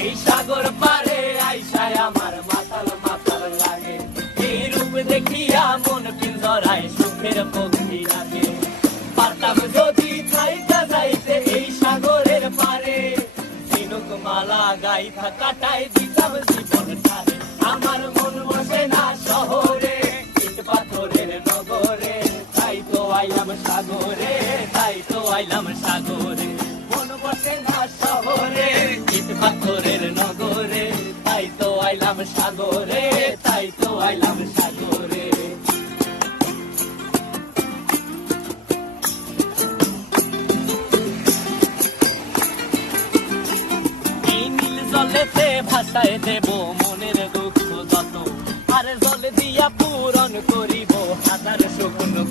এই সাগর পারে আইসায় আমার মাতাল মাতাল লাগে, এই রূপ দেখিয়া মন পিঞ্জরায় সুখের পক্ষী লাগে। পারতাম যদি থাইকা যাইতে এই সাগরের পারে, ঝিনুক মালা গাইথা কাটাই দিতাম জীবন ধারে। আমার মন বসে না শহরে, ইট পাথরের নগরে, তাই তো আইলাম সাগরে, তাই তো আইলাম সাগরে। মন বসে না শহরে, ইট পাথরের নগরে, তাই তো আইলাম সাগরে, তাই তো আইলাম সাগরে। জলেতে ভাসায় দেব মনের দুঃখ যত, আর জল দিয়া পূরণ করিব হাজার শুকনো।